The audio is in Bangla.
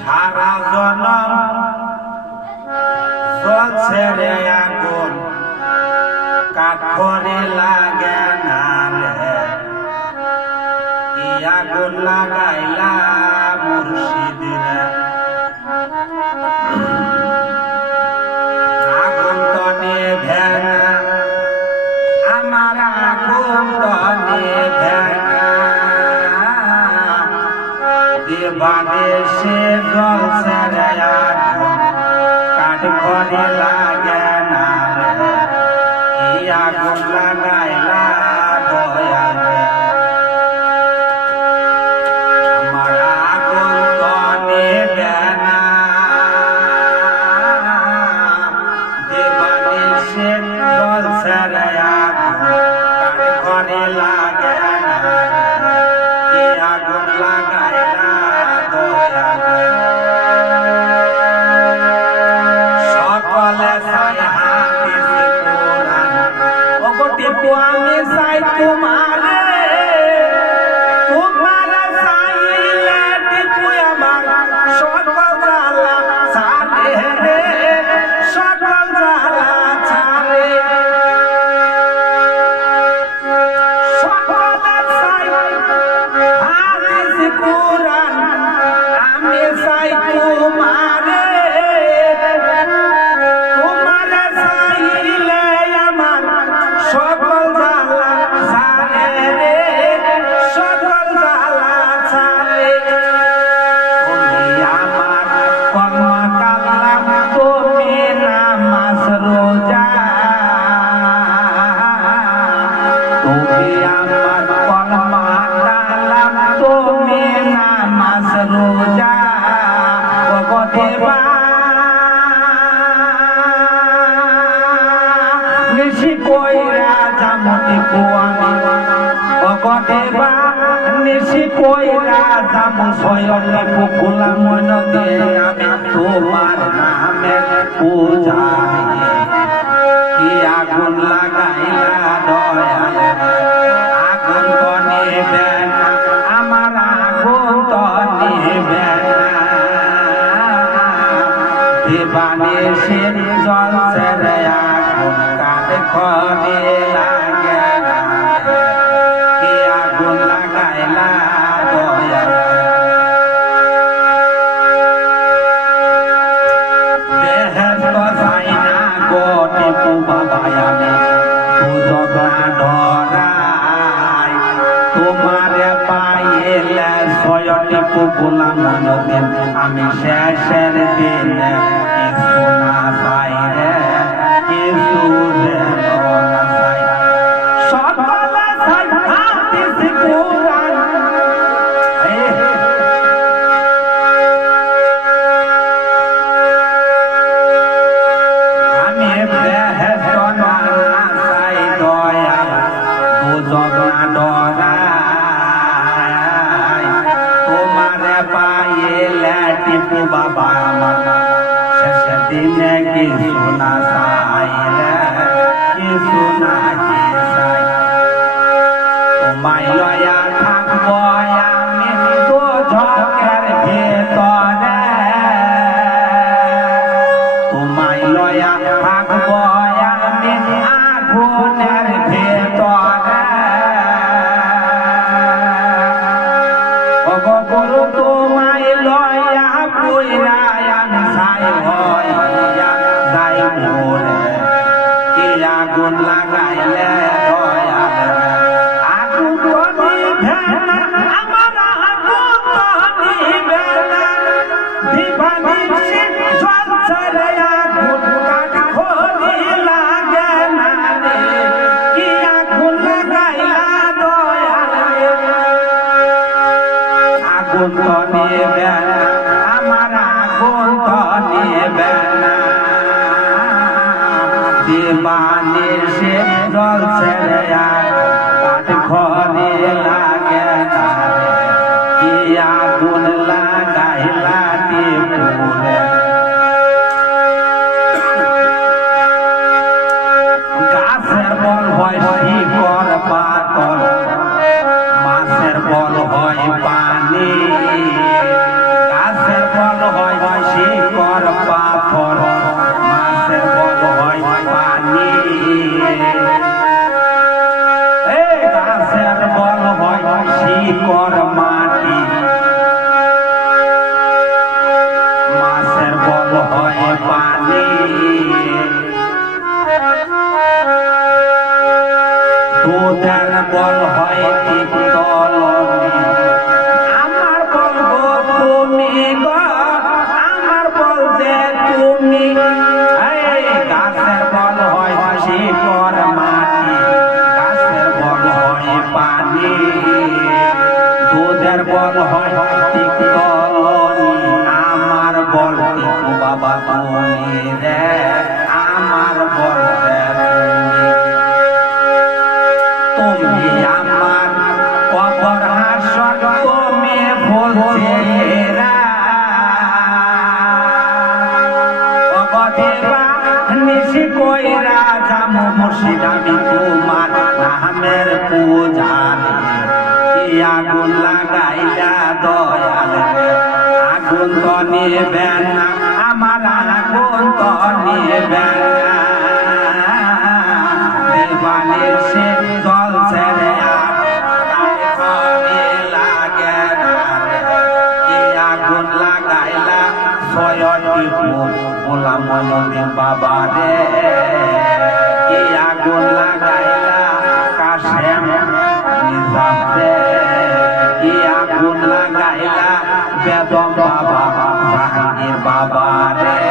সারা জনম জ্বলছে রে আগুন কাঠরে লাগে না রে কি আগুন লাগাইলা মুর্শিদ রে আগুন তো নিভে না আমার আগুন তো নিভে না দিবানিশি জ্বলছে রে আগুন কাঠরে লাগে না রে কি আগুন লাগাইলা দয়াল রে আমার আগুন তো নিভে না দিবানিশি জ্বলছে রে আগুন কাঠরে লাগে না রে কি আগুন লাগাইলা দয়াল রে সকলে চাই হাদিস কোরআন ওগো আমি চাই তোমারে তোমার চাইলে টিপু আমার সকল জ্বালা ছাড়ে রে সকল জ্বালা ছাড়ে সকলে চাই হাদিস কোরআন আমি চাই তোমারে তোমার চাইলে আমার সকল জ্বালা ছাড়ে রে সকল জ্বালা ছাড়ে তুমি আমার কলমা কালাম তুমি নামাজ রোজা তুমি আমার কলমা কালাম তুমি নামাজ রোজা ওগো দেবা নিশি কইরা জামতি কুয়ামি ওগো দেবা নিশি কইরা জামু সয়নে ফুকুলা মনতে আমি তোমার নামে পূজারি কি আগুন লাগাইলা দয়াল আগুন তো নিবে না আমার আগুন তো নিবে না দিবানিশি জ্বলছে রে আগুন কাঠরে লাগে না রে কি আগুন লাগাইলা দয়াল বেহেশত চাই না গো টিপু বাবা আমি দুজক না ডরাই তোমারে পাইলে ছয় টিপু গোলাম মনদিন আমি শেষের দিনে কিছু না চাই রে কিছু যেন না চাই সকলে চাই হাদিস কোরআন আমি বেহেশত না চাই দয়াল দুজক না ডরাই তোমারে পাইলে টিপু বাবা আমার শেষের দিনে কিছু না চাই রে কিছু না কি চাই তোমায় লয়া থাকবো আমি দুজকের ভিতরে তোমায় লয়া থাকবো আমি আগুনের ভিতরে ওগো গুরু তোমায় লয়া পুইরা আমি ছাই হইয়া যাই মোরে কি আগুন লাগাইলে দয়াল রে আগুন তো নিভে না আমার আগুন তো নিভে না দিবানিশি জ্বলছে রে আগুন কাঠরে লাগে না রে কি আগুন লাগাইলা দয়াল রে আগুন তো নিভে না আমার আগুন তো নিভে না দিবানিশি জ্বলছে রে কাঠরে লাগে না রে কি আগুন লাগাইলা টিপু রে গাছের বল হয় শিকড় পাতল মাছের বল হয় পানি গাছের বল শিকড় মাটি মাছের বল হয় পানি দুধের বল হয় তিতলনি আমার বলবো তুমি গো আমার বলতে তুমি গাছের বল হয় শিকড় মাটি গাছের বল হয় পানি দুধের বল হয় তিতলনি আমার বল টিকু বাবা তুমি রে আমার বল তুমি আমার কবর হাসর তুমি বলছে নিশি কইরা জামু মুর্শিদ আমি তোমার নামের পূজারি আগুন লাগাইলা দয়াল আগুন তো নিবেন না আমার আগুন তো নিবেন না দেবানের সে জল ছেড়ে আগুন লাগাইলা ছয়টি বলা মনোদিন বাবা রে কি আগুন লাগাইলা কাশেম নিজাম রে কি আগুন লাগাইলা বেদম বাবা জাহাঙ্গীর বাবা রে